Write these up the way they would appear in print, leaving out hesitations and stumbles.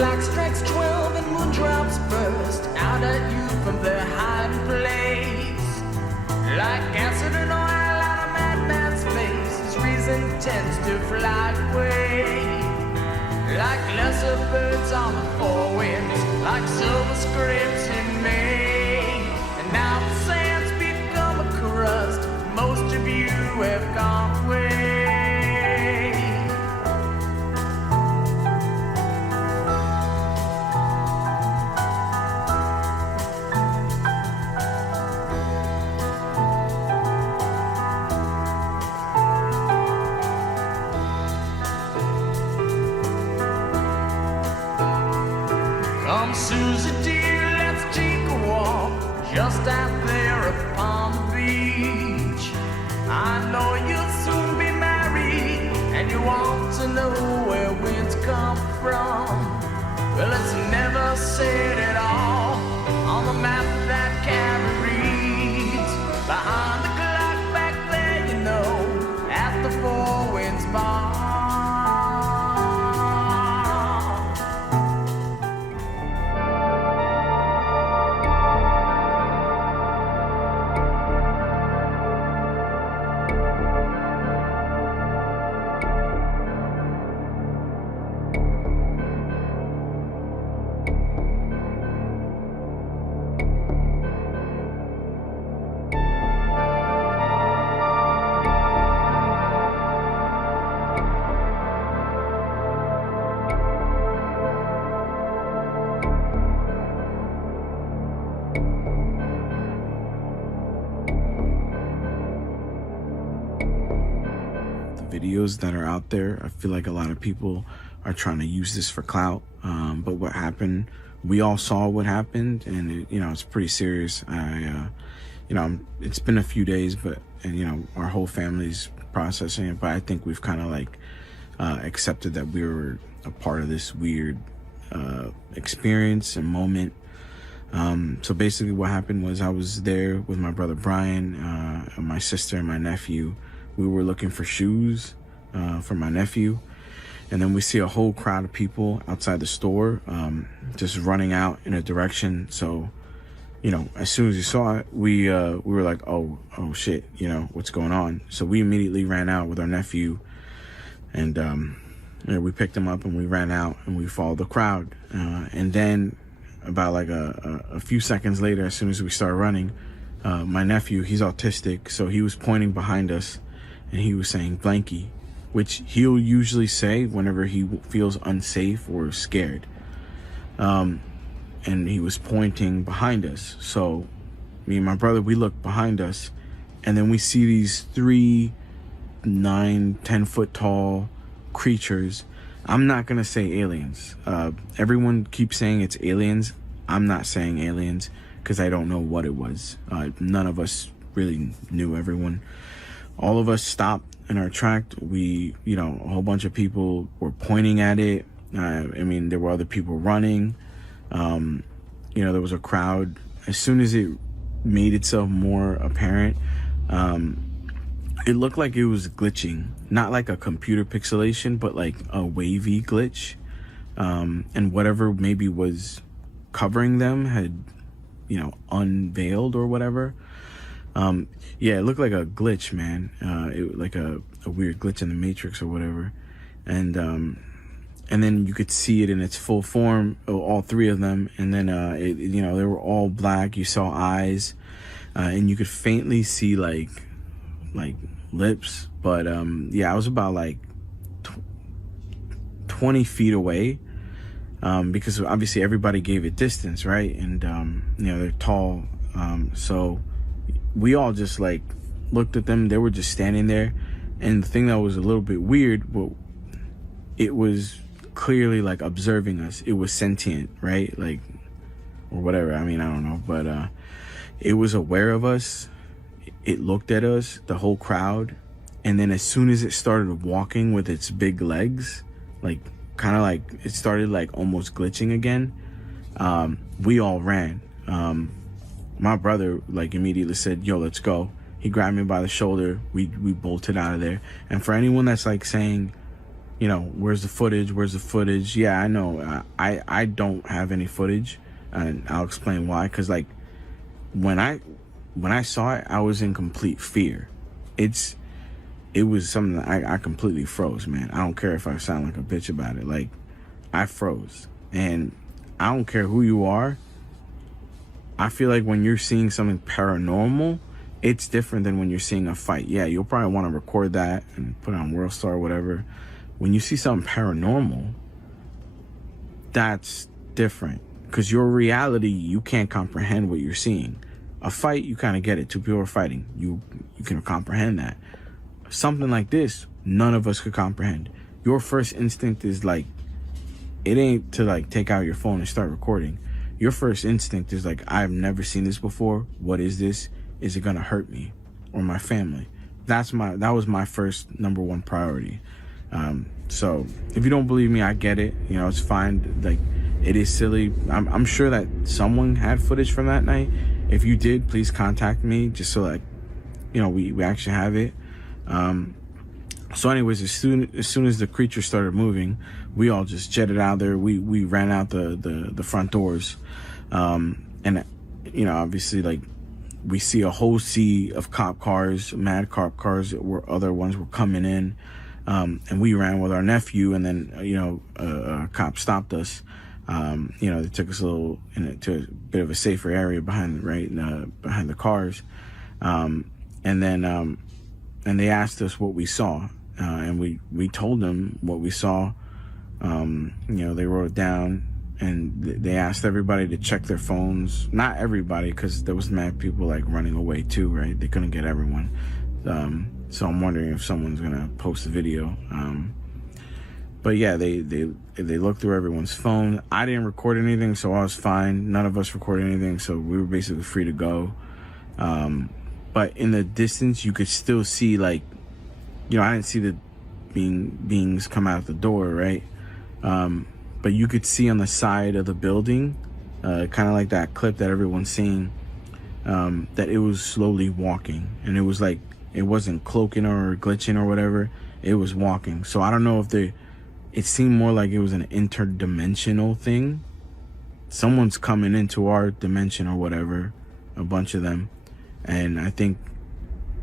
Like strikes 12 and moondrops burst out at you from their hiding place. Like acid and oil out of madman's face, his reason tends to fly away. Like lesser birds on the four winds, like silver scripts in May. And now the sands become a crust, most of you have gone away. Come Susie dear, let's take a walk just out there upon the beach. I know you'll soon be married and you want to know where winds come from. Well, it's never said at all on the map that carries. Behind the clock back there, you know, at the Four Winds Bar. Videos that are out there, I feel like a lot of people are trying to use this for clout, but what happened, we all saw what happened, and it's pretty serious. It's been a few days, but our whole family's processing it, but I think we've kind of like accepted that we were a part of this weird experience and moment. So basically what happened was I was there with my brother Brian, and my sister and my nephew. We were looking for shoes for my nephew, and then we see a whole crowd of people outside the store, just running out in a direction. So, as soon as we saw it, we were like, oh shit, what's going on? So we immediately ran out with our nephew, and we picked him up and we ran out and we followed the crowd. And then about like a few seconds later, as soon as we started running, my nephew, he's autistic, so he was pointing behind us. And he was saying blankie, which he'll usually say whenever he feels unsafe or scared. And he was pointing behind us. So me and my brother, we look behind us, and then we see these 3 9-10 foot tall creatures. I'm not gonna say aliens. Everyone keeps saying it's aliens. I'm not saying aliens because I don't know what it was. None of us really knew. Everyone. All of us stopped in our track. We, a whole bunch of people were pointing at it. There were other people running. There was a crowd. As soon as it made itself more apparent, it looked like it was glitching. Not like a computer pixelation, but like a wavy glitch. And whatever maybe was covering them had, unveiled or whatever. It looked like a glitch, man. It like a weird glitch in the Matrix or whatever. And then you could see it in its full form, all 3 of them. And then, they were all black. You saw eyes, and you could faintly see like lips. But, I was about like 20 feet away, because obviously everybody gave it distance, right? And, they're tall. So we all just like looked at them. They were just standing there. And the thing that was a little bit weird, well, it was clearly like observing us. It was sentient, right? Like, or whatever. I don't know. But it was aware of us. It looked at us, the whole crowd. And then as soon as it started walking with its big legs, like kind of like it started like almost glitching again, we all ran. My brother like immediately said, yo, let's go. He grabbed me by the shoulder. We bolted out of there. And for anyone that's like saying, where's the footage? Where's the footage? Yeah, I know. I don't have any footage, and I'll explain why. Because like when I saw it, I was in complete fear. It was something that I completely froze, man. I don't care if I sound like a bitch about it. Like, I froze. And I don't care who you are. I feel like when you're seeing something paranormal, it's different than when you're seeing a fight. Yeah, you'll probably want to record that and put it on WorldStar or whatever. When you see something paranormal, that's different. Because your reality, you can't comprehend what you're seeing. A fight, you kind of get it. Two people are fighting. You can comprehend that. Something like this, none of us could comprehend. Your first instinct is like, it ain't to like take out your phone and start recording. Your first instinct is like, I've never seen this before. What is this? Is it gonna hurt me or my family? That was my first number one priority. So if you don't believe me, I get it. It's fine. Like, it is silly. I'm sure that someone had footage from that night. If you did, please contact me just so like, we actually have it. So anyways, as soon as the creature started moving, we all just jetted out there. We ran out the front doors. And obviously, like, we see a whole sea of cop cars, mad cop cars, where other ones were coming in. And we ran with our nephew, and then, a cop stopped us. They took us to a bit of a safer area behind the cars. And they asked us what we saw. And we told them what we saw. They wrote it down, and they asked everybody to check their phones. Not everybody, because there was mad people like running away too, right? They couldn't get everyone. So I'm wondering if someone's gonna post a video. But yeah, they looked through everyone's phone. I didn't record anything, so I was fine. None of us recorded anything, so we were basically free to go. But in the distance, you could still see, like, I didn't see the beings come out the door, right? But you could see on the side of the building, kind of like that clip that everyone's seeing, that it was slowly walking. And it was like, it wasn't cloaking or glitching or whatever. It was walking. So I don't know if it seemed more like it was an interdimensional thing. Someone's coming into our dimension or whatever, a bunch of them. And I think,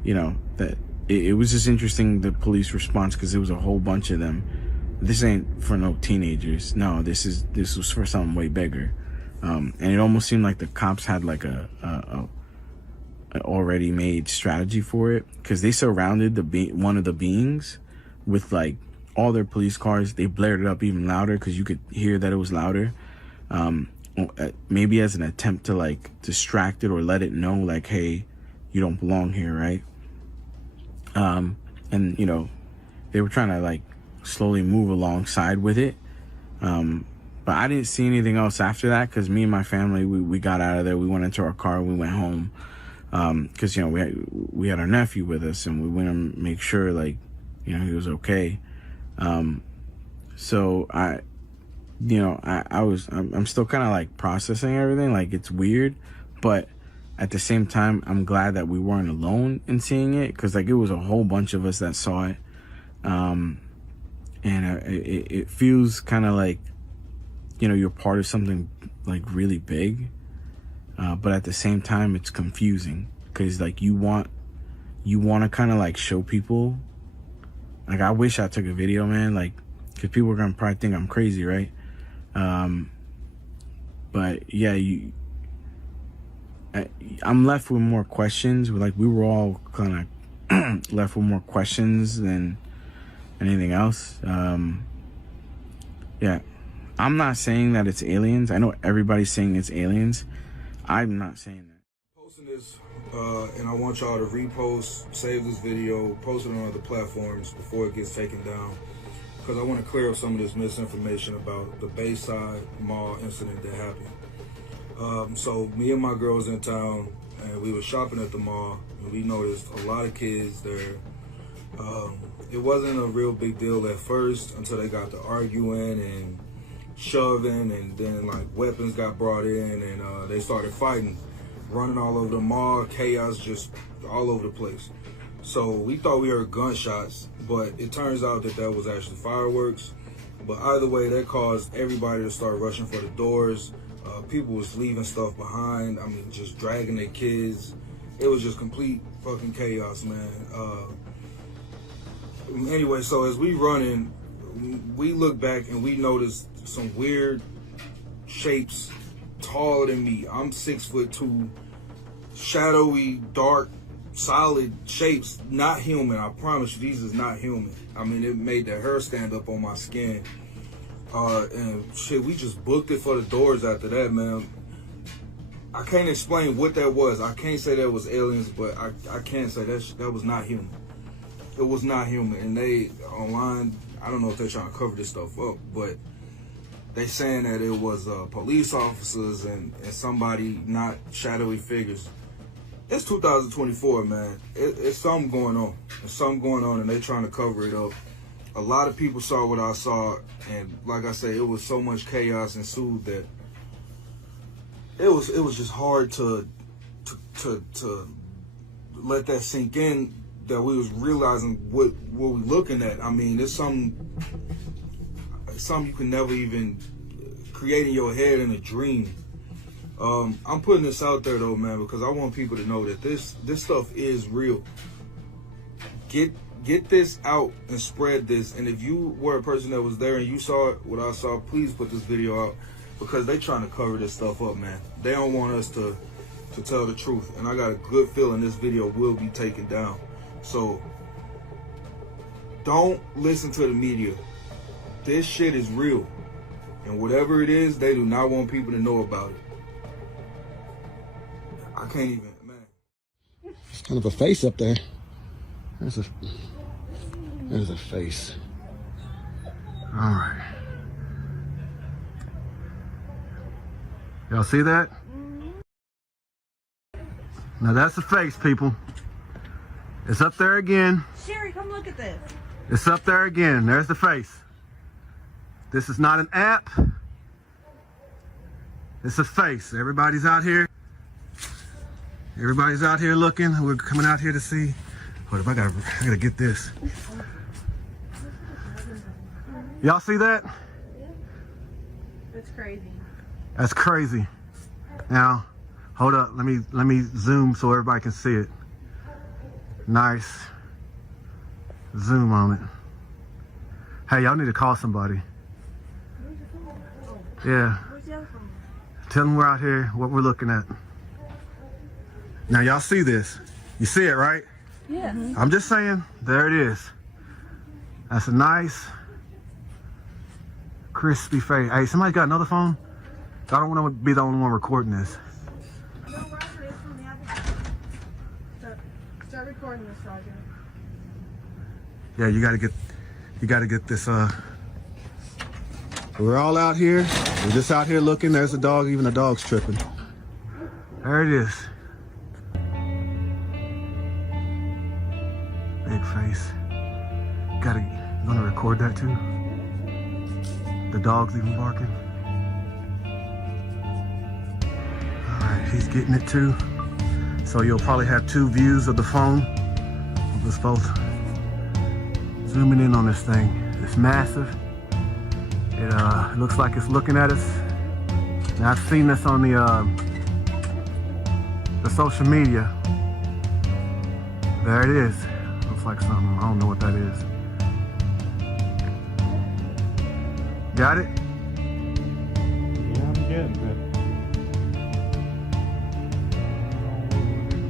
that it was just interesting, the police response, because it was a whole bunch of them. This ain't for no teenagers. No, this was for something way bigger. And it almost seemed like the cops had like a already made strategy for it, because they surrounded one of the beings with like all their police cars. They blared it up even louder because you could hear that it was louder. Maybe as an attempt to like distract it or let it know like, hey, you don't belong here, right? And they were trying to like slowly move alongside with it. But I didn't see anything else after that, because me and my family, we got out of there. We went into our car, we went home, because we had our nephew with us, and we went to make sure like he was okay. So I'm still kind of like processing everything. Like, it's weird, but at the same time, I'm glad that we weren't alone in seeing it, because like it was a whole bunch of us that saw it. And it feels kind of like, you're part of something like really big. But at the same time, it's confusing, because like you want to kind of like show people. Like, I wish I took a video, man, like, because people are gonna probably think I'm crazy, right? But yeah, I'm left with more questions. Like, we were all kind of left with more questions than anything else. Yeah, I'm not saying that it's aliens. I know everybody's saying it's aliens. I'm not saying that. Posting this, and I want y'all to repost, save this video, post it on other platforms before it gets taken down, because I want to clear up some of this misinformation about the Bayside Mall incident that happened. So me and my girls in town, and we were shopping at the mall, and we noticed a lot of kids there. It wasn't a real big deal at first until they got to arguing and shoving, and then like weapons got brought in, and they started fighting, running all over the mall, chaos just all over the place. So we thought we heard gunshots, but it turns out that that was actually fireworks. But either way, that caused everybody to start rushing for the doors. People was leaving stuff behind. I mean, just dragging their kids. It was just complete fucking chaos, man. Anyway, so as we running, we look back and we noticed some weird shapes taller than me. I'm 6'2", shadowy, dark, solid shapes, not human. I promise you, these is not human. I mean, it made the hair stand up on my skin. And shit, we just booked it for the doors after that, man. I can't explain what that was. I can't say that was aliens, but I can say that was not human. It was not human. And they, online, I don't know if they're trying to cover this stuff up, but they saying that it was police officers and somebody, not shadowy figures. It's 2024, man. It's something going on. There's something going on, and they trying to cover it up. A lot of people saw what I saw, and like I said, it was so much chaos ensued that it was just hard to let that sink in, that we was realizing what we looking at. I mean, it's something you can never even create in your head in a dream. I'm putting this out there though, man, because I want people to know that this stuff is real. Get this out and spread this. And if you were a person that was there and you saw what I saw, please put this video out, because they trying to cover this stuff up, man. They don't want us to tell the truth. And I got a good feeling this video will be taken down. So don't listen to the media. This shit is real. And whatever it is, they do not want people to know about it. I can't even, man. There's kind of a face up there. There's a face. All right. Y'all see that? Now that's the face, people. It's up there again. Sherry, come look at this. It's up there again. There's the face. This is not an app. It's a face. Everybody's out here. Everybody's out here looking. We're coming out here to see. What if I gotta get this. Y'all see that? That's crazy. That's crazy. Now, hold up. Let me zoom so everybody can see it. Nice. Zoom on it. Hey, y'all need to call somebody. Yeah. Where's the other phone? Tell them we're out here, what we're looking at. Now, y'all see this. You see it, right? Yeah. I'm just saying, there it is. That's a nice, crispy face. Hey, somebody got another phone? I don't want to be the only one recording this. No, Roger, it's from the other. Start recording this, Roger. Yeah, you gotta get this, we're all out here. We're just out here looking. There's a dog, even the dog's tripping. There it is. Big face. You gonna record that too? The dog's even barking. All right, he's getting it too. So you'll probably have two views of the phone. We'll just both zooming in on this thing. It's massive. It looks like it's looking at us. Now, I've seen this on the social media. There it is. Looks like something. I don't know what that is. Got it? Yeah, I'm getting it.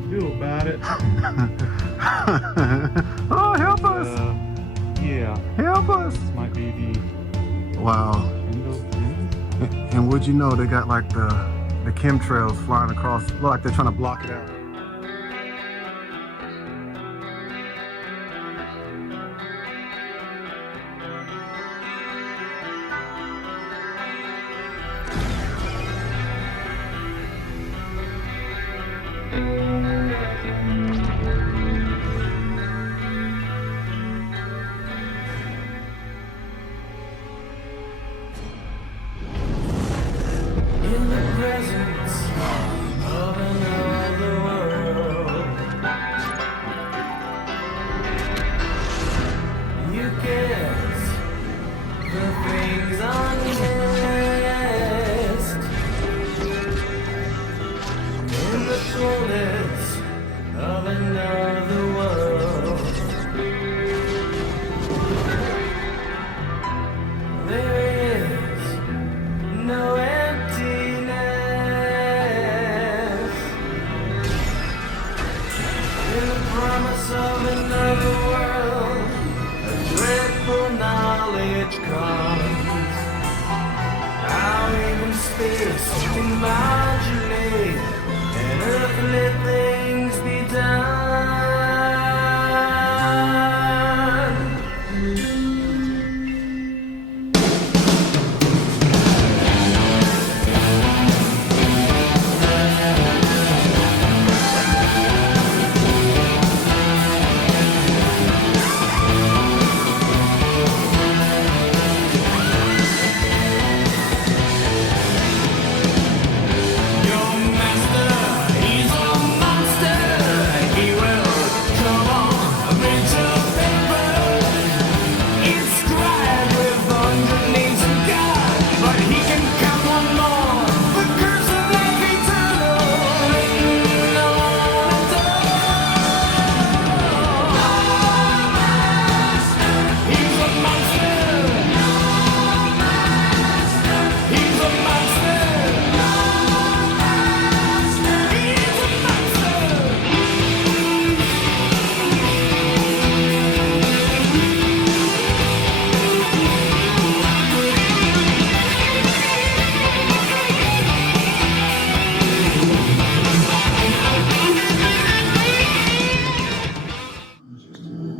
Do about it. Oh, help us! Yeah. Help us! This might be the Wow. And would you know, they got like the chemtrails flying across, look like they're trying to block it out. In the presence of another world, you guess the things unguessed in the fullness of another world. There is no emptiness in the promise of another world. A dreadful knowledge comes. How even space can modulate and earthly things be done. Your master, he's a monster. He will come on bring to paper, inscribed with 100 names of God, but he can count one more. The curse of life eternal written on a door. He's a monster. He's a monster.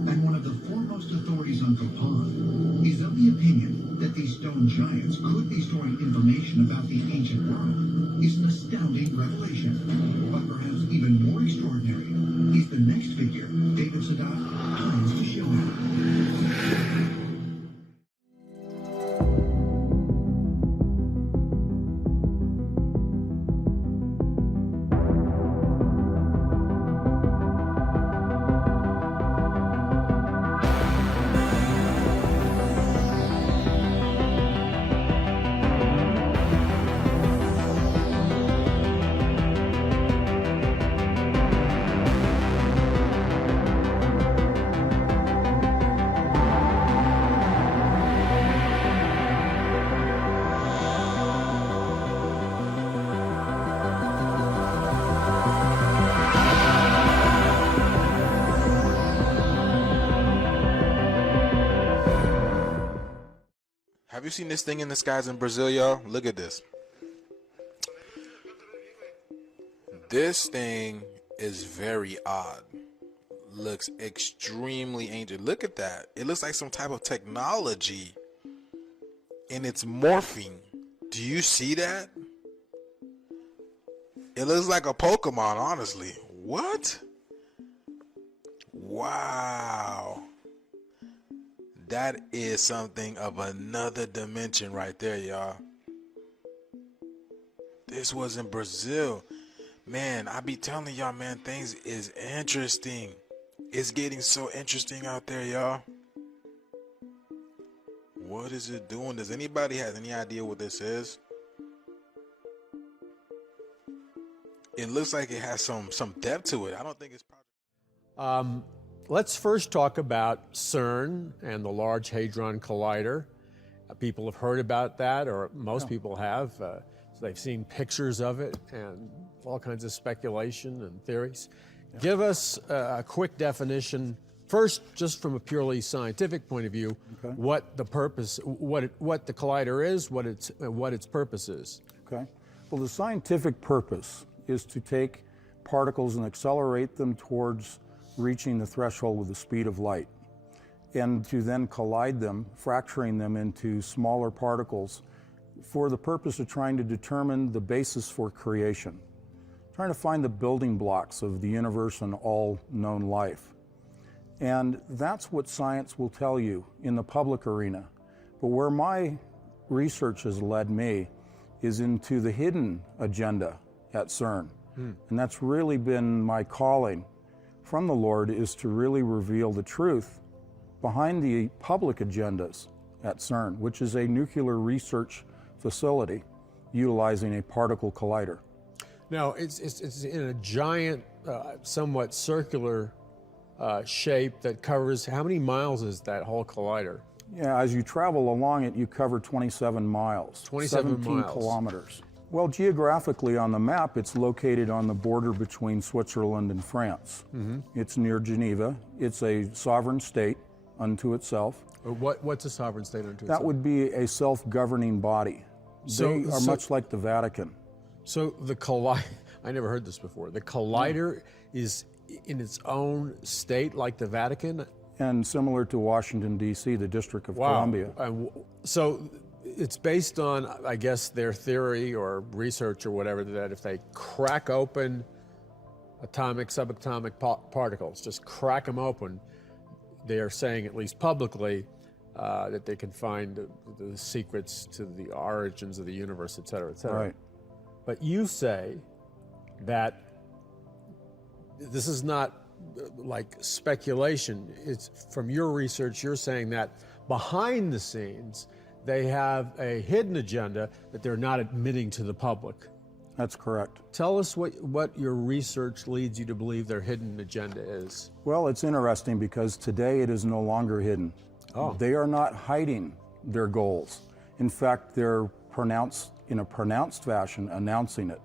And one of the foremost authorities on Copan is of the opinion that these stone giants could be storing information about the ancient world is an astounding revelation. But perhaps even more extraordinary is the next figure David Sadat plans to show him. Have you seen this thing in the skies in Brazil, y'all? Look at this. This thing is very odd. Looks extremely ancient. Look at that. It looks like some type of technology. And it's morphing. Do you see that? It looks like a Pokemon, honestly. What? Wow. That is something of another dimension right there, y'all. This was in Brazil. Man, I be telling y'all, man, things is interesting. It's getting so interesting out there, y'all. What is it doing? Does anybody have any idea what this is? It looks like it has some depth to it. I don't think it's Let's first talk about CERN and the Large Hadron Collider. People have heard about that, or most people have. So they've seen pictures of it and all kinds of speculation and theories. Yeah. Give us a quick definition, first, just from a purely scientific point of view, what the purpose, what the collider is, what its purpose is. Okay. Well, the scientific purpose is to take particles and accelerate them towards reaching the threshold with the speed of light, and to then collide them, fracturing them into smaller particles for the purpose of trying to determine the basis for creation, trying to find the building blocks of the universe and all known life. And that's what science will tell you in the public arena. But where my research has led me is into the hidden agenda at CERN. And that's really been my calling from the Lord, is to really reveal the truth behind the public agendas at CERN, which is a nuclear research facility utilizing a particle collider. Now, it's in a giant, somewhat circular shape that covers, how many miles is that whole collider? Yeah, as you travel along it, you cover 27 miles. 17 kilometers. Well, geographically on the map, it's located on the border between Switzerland and France. It's near Geneva. It's a sovereign state unto itself. What's a sovereign state unto itself? That would be a self-governing body. They are much like the Vatican. So the collider, I never heard this before. The collider is in its own state like the Vatican? And similar to Washington, D.C., the District of Columbia. So it's based on, I guess, their theory or research or whatever, that if they crack open atomic, subatomic particles, just crack them open, they are saying, at least publicly, that they can find the secrets to the origins of the universe, et cetera, et cetera. Right. But you say that this is not like speculation. It's from your research, you're saying that behind the scenes, they have a hidden agenda that they're not admitting to the public. That's correct. Tell us what your research leads you to believe their hidden agenda is. Well, it's interesting because today it is no longer hidden. They are not hiding their goals. In fact, they're in a pronounced fashion announcing it.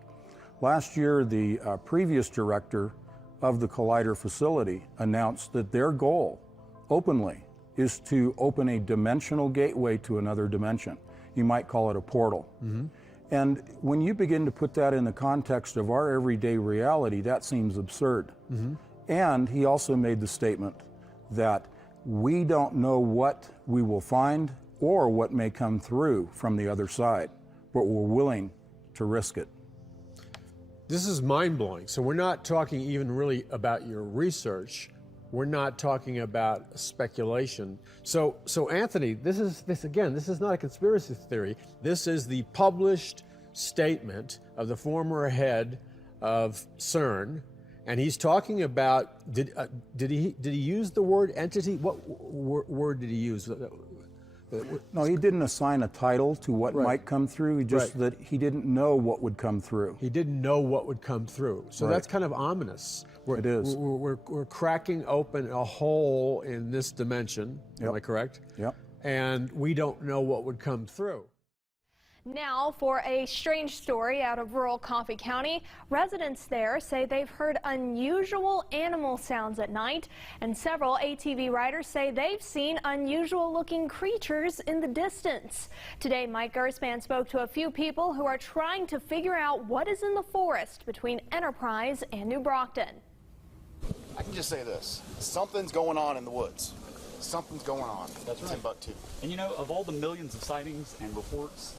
Last year, the previous director of the Collider facility announced that their goal, openly, is to open a dimensional gateway to another dimension. You might call it a portal. And when you begin to put that in the context of our everyday reality, that seems absurd. And he also made the statement that we don't know what we will find or what may come through from the other side, but we're willing to risk it. This is mind-blowing. So we're not talking even really about your research. We're not talking about speculation. So Anthony, this is not a conspiracy theory. This is the published statement of the former head of CERN, and he's talking about, did he use the word entity? What word did he use? No, he didn't assign a title to what might come through. He just that he didn't know what would come through. He didn't know what would come through. So that's kind of ominous. It is. We're cracking open a hole in this dimension. Am I correct? Yep. And we don't know what would come through. Now for a strange story out of rural Coffee County. Residents there say they've heard unusual animal sounds at night, and several ATV riders say they've seen unusual looking creatures in the distance. Today, Mike Gerspan spoke to a few people who are trying to figure out what is in the forest between Enterprise and New Brockton. I can just say this, something's going on in the woods. Something's going on. That's right. Timbuktu. And you know, of all the millions of sightings and reports,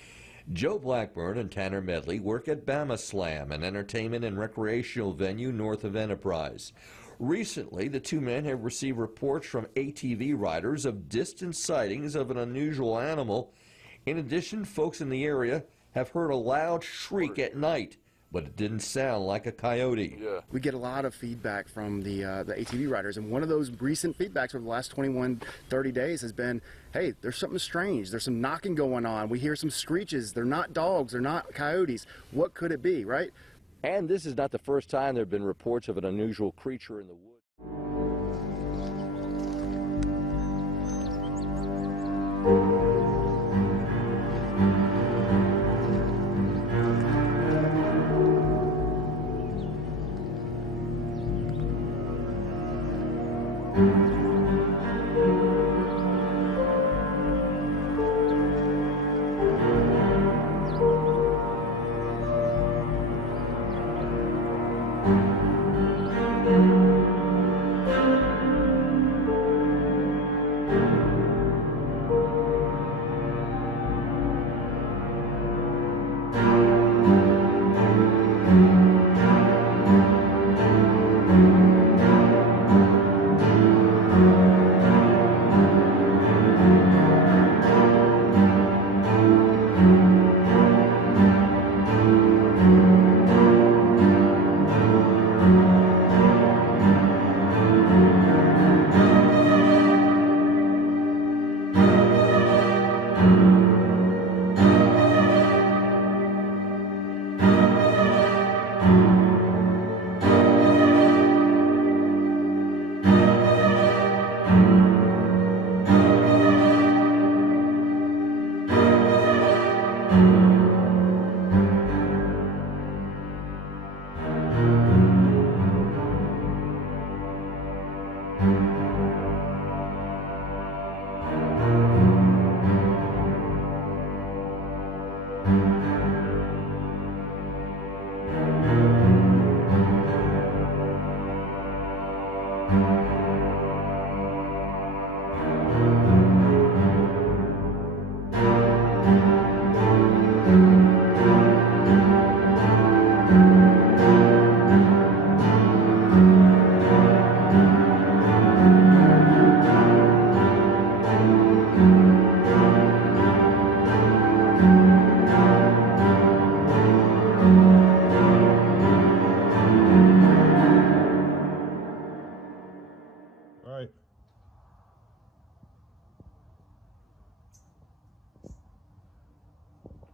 Joe Blackburn and Tanner Medley work at Bama Slam, an entertainment and recreational venue north of Enterprise. Recently, the two men have received reports from ATV riders of distant sightings of an unusual animal. In addition, folks in the area have heard a loud shriek at night, but it didn't sound like a coyote. We get a lot of feedback from the ATV riders, and one of those recent feedbacks over the last 30 days has been, hey, there's something strange. There's some knocking going on. We hear some screeches. They're not dogs. They're not coyotes. What could it be, right? And this is not the first time there have been reports of an unusual creature in the woods.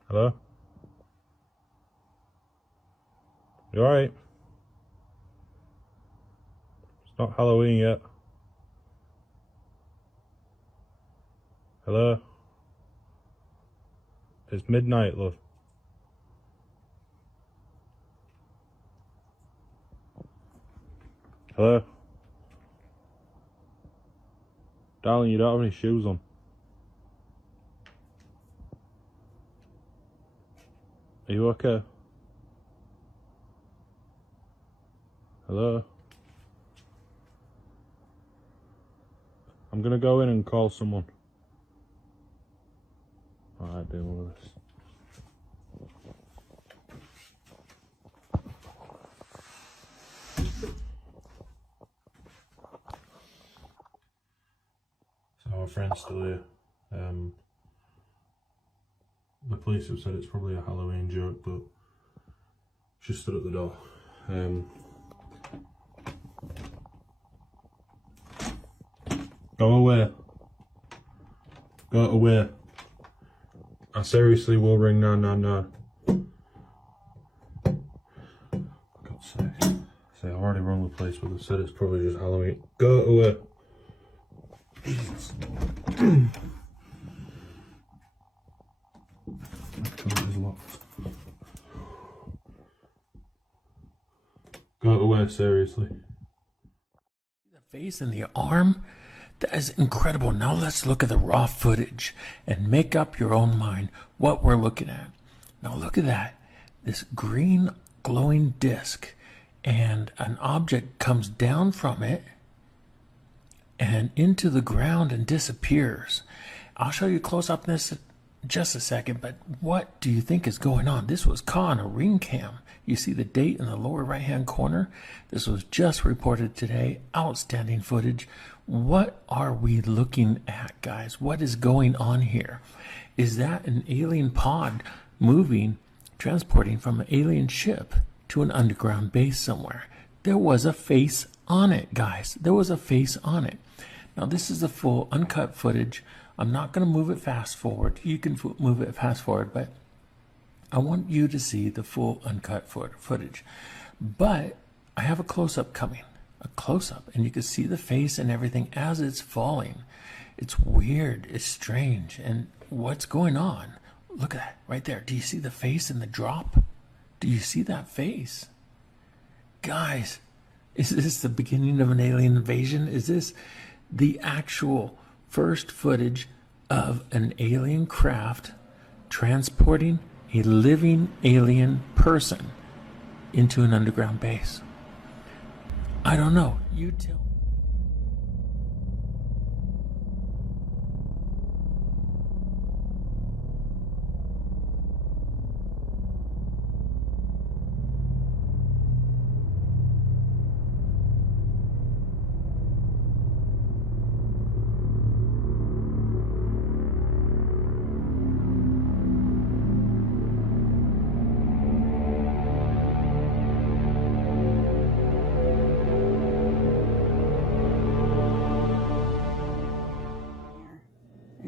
Hello? You alright? It's not Halloween yet. Hello? It's midnight, love. Hello? Darling, you don't have any shoes on. Are you okay? Hello? I'm gonna go in and call someone. Alright, deal with this. So our friend's still here. The police have said it's probably a Halloween joke, but she stood at the door. Go away. Go away. I seriously will ring 999. For God's sake. See, I've already rung the police, but they said it's probably just Halloween. Go away. Jesus. Go away, seriously. The face and the arm? That is incredible. Now let's look at the raw footage and make up your own mind what we're looking at. Now look at that. This green glowing disc, and an object comes down from it and into the ground and disappears. I'll show you close up this in just a second, but what do you think is going on? This was caught on a ring cam. You see the date in the lower right hand corner? This was just reported today. Outstanding footage. What are we looking at, guys? What is going on here? Is that an alien pod moving, transporting from an alien ship to an underground base somewhere? There was a face on it, guys. There was a face on it. Now this is the full uncut footage. I'm not going to move it fast forward. You can move it fast forward, but I want you to see the full uncut footage. But I have a close-up coming. A close-up, and you can see the face and everything as it's falling. It's weird. It's strange. And what's going on? Look at that right there. Do you see the face in the drop? Do you see that face? Guys, is this the beginning of an alien invasion? Is this the actual first footage of an alien craft transporting a living alien person into an underground base? I don't know. You tell me.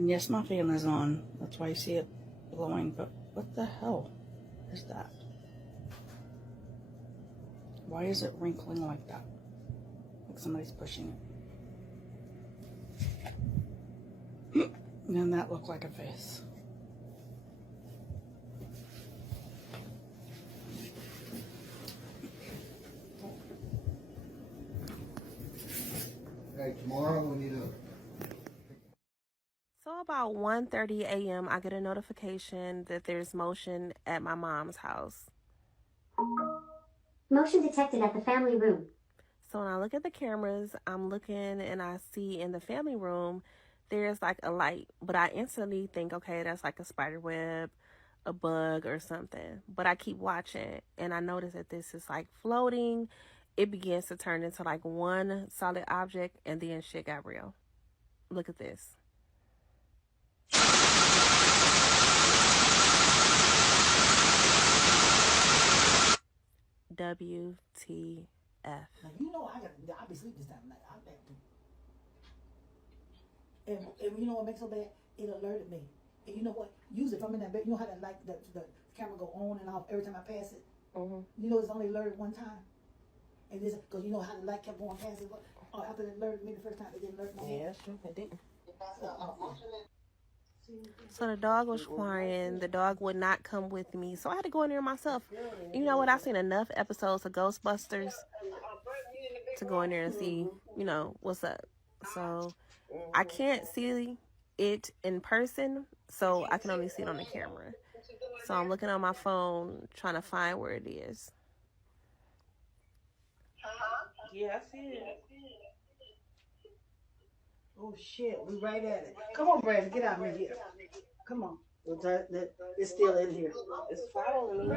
Yes, my fan is on. That's why you see it blowing, but what the hell is that? Why is it wrinkling like that? Like somebody's pushing it. And then that looked like a face. Hey, tomorrow we need to. So about 1:30 a.m., I get a notification that there's motion at my mom's house. Motion detected at the family room. So when I look at the cameras, I'm looking and I see in the family room, there's like a light. But I instantly think, okay, that's like a spider web, a bug or something. But I keep watching and I notice that this is like floating. It begins to turn into like one solid object and then shit got real. Look at this. WTF. Now, you know I be sleeping this time of night. I'm back too. And you know what makes it so bad? It alerted me. And you know what? Usually if I'm in that bed, you know how that like the camera go on and off every time I pass it? Mm-hmm. You know it's only alerted one time. And this, because you know how the light kept going past it. Oh, after it alerted me the first time, it didn't alert me. Yeah, that's true. It didn't. So the dog was crying. The dog would not come with me. So I had to go in there myself. You know what? I've seen enough episodes of Ghostbusters to go in there and see, you know, what's up. So I can't see it in person. So I can only see it on the camera. So I'm looking on my phone trying to find where it is. Yeah, I see it. Oh shit, we right at it. Come on, Brandon, get out of here. Come on. It's still in here. It's following me.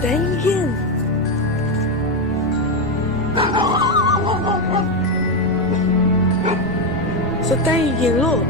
Darken. Så darken, look.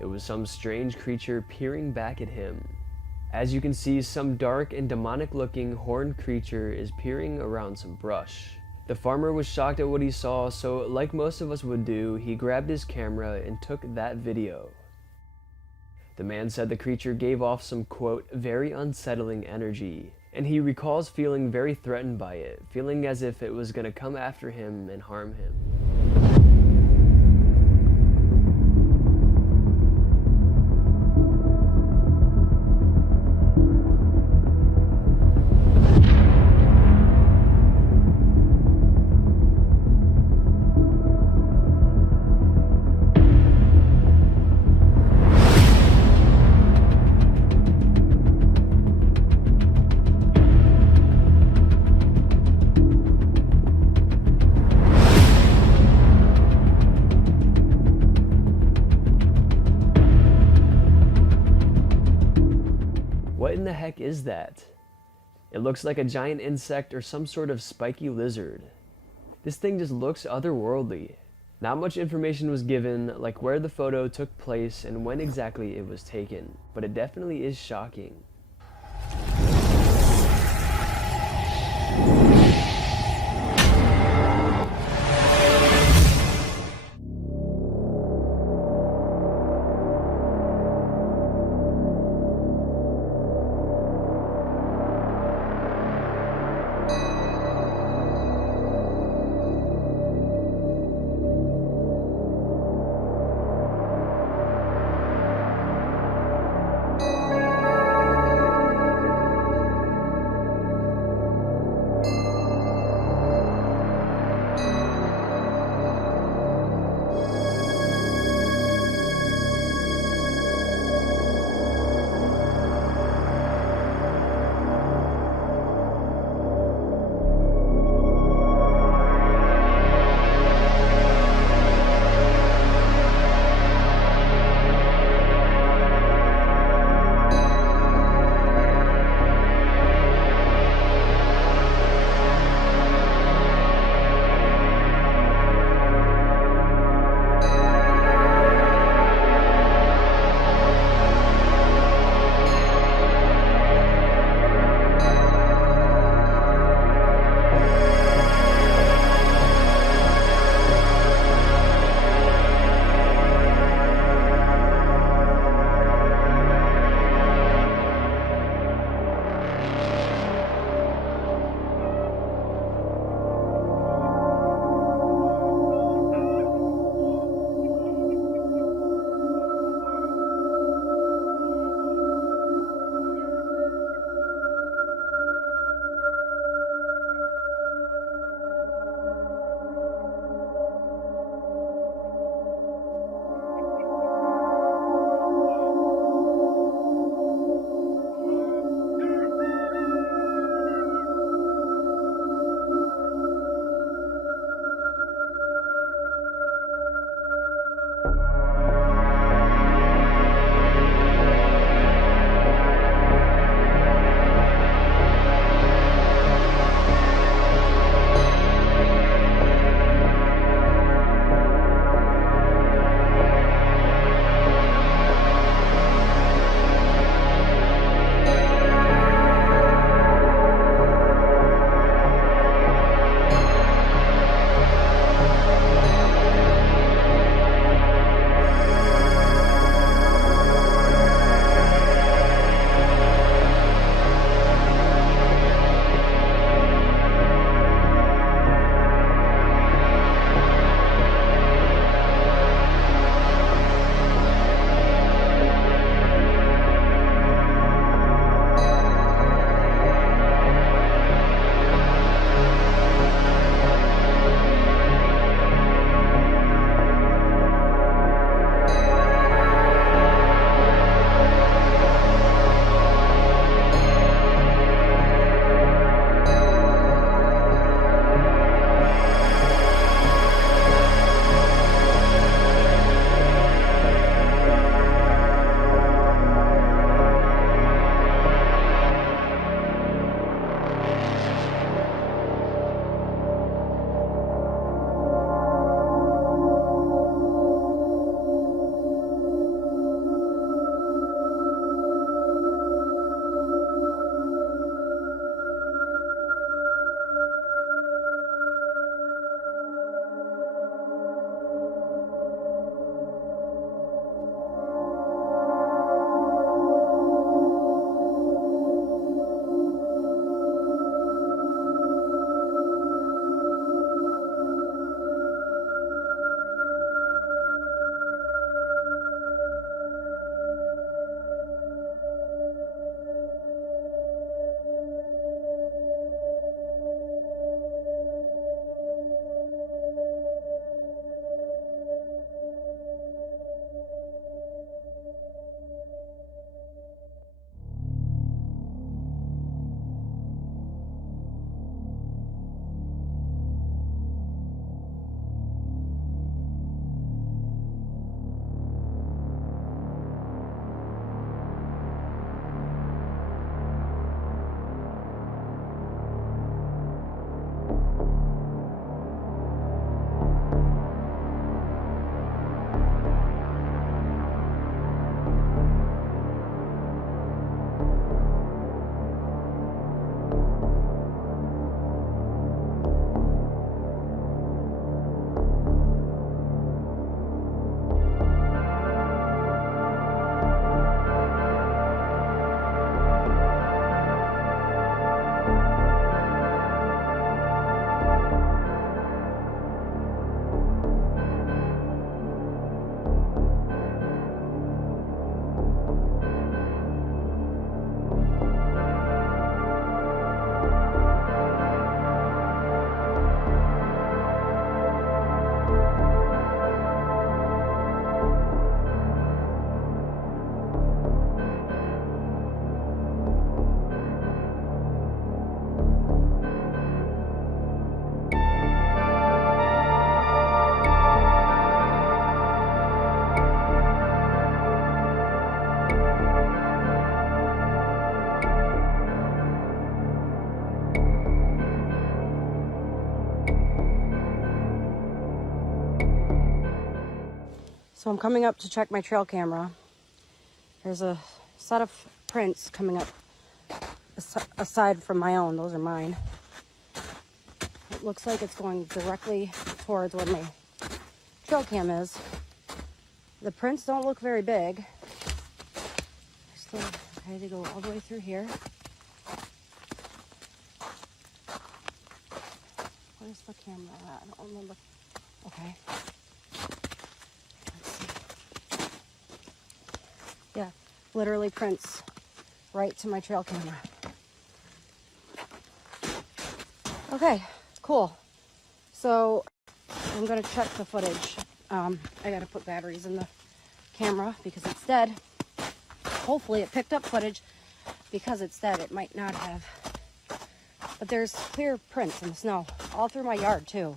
It was some strange creature peering back at him. As you can see, some dark and demonic-looking horned creature is peering around some brush. The farmer was shocked at what he saw, so like most of us would do, he grabbed his camera and took that video. The man said the creature gave off some, quote, very unsettling energy, and he recalls feeling very threatened by it, feeling as if it was going to come after him and harm him. What in the heck is that? It looks like a giant insect or some sort of spiky lizard. This thing just looks otherworldly. Not much information was given, like where the photo took place and when exactly it was taken, but it definitely is shocking. So I'm coming up to check my trail camera. There's a set of prints coming up aside from my own. Those are mine. It looks like it's going directly towards where my trail cam is. The prints don't look very big. Still okay to go all the way through here. Where's the camera at? I don't remember. Okay. Let's see. Yeah, literally prints right to my trail camera. Okay, cool. So I'm gonna check the footage. I gotta put batteries in the camera because it's dead. Hopefully it picked up footage. Because it's dead, it might not have. But there's clear prints in the snow all through my yard too.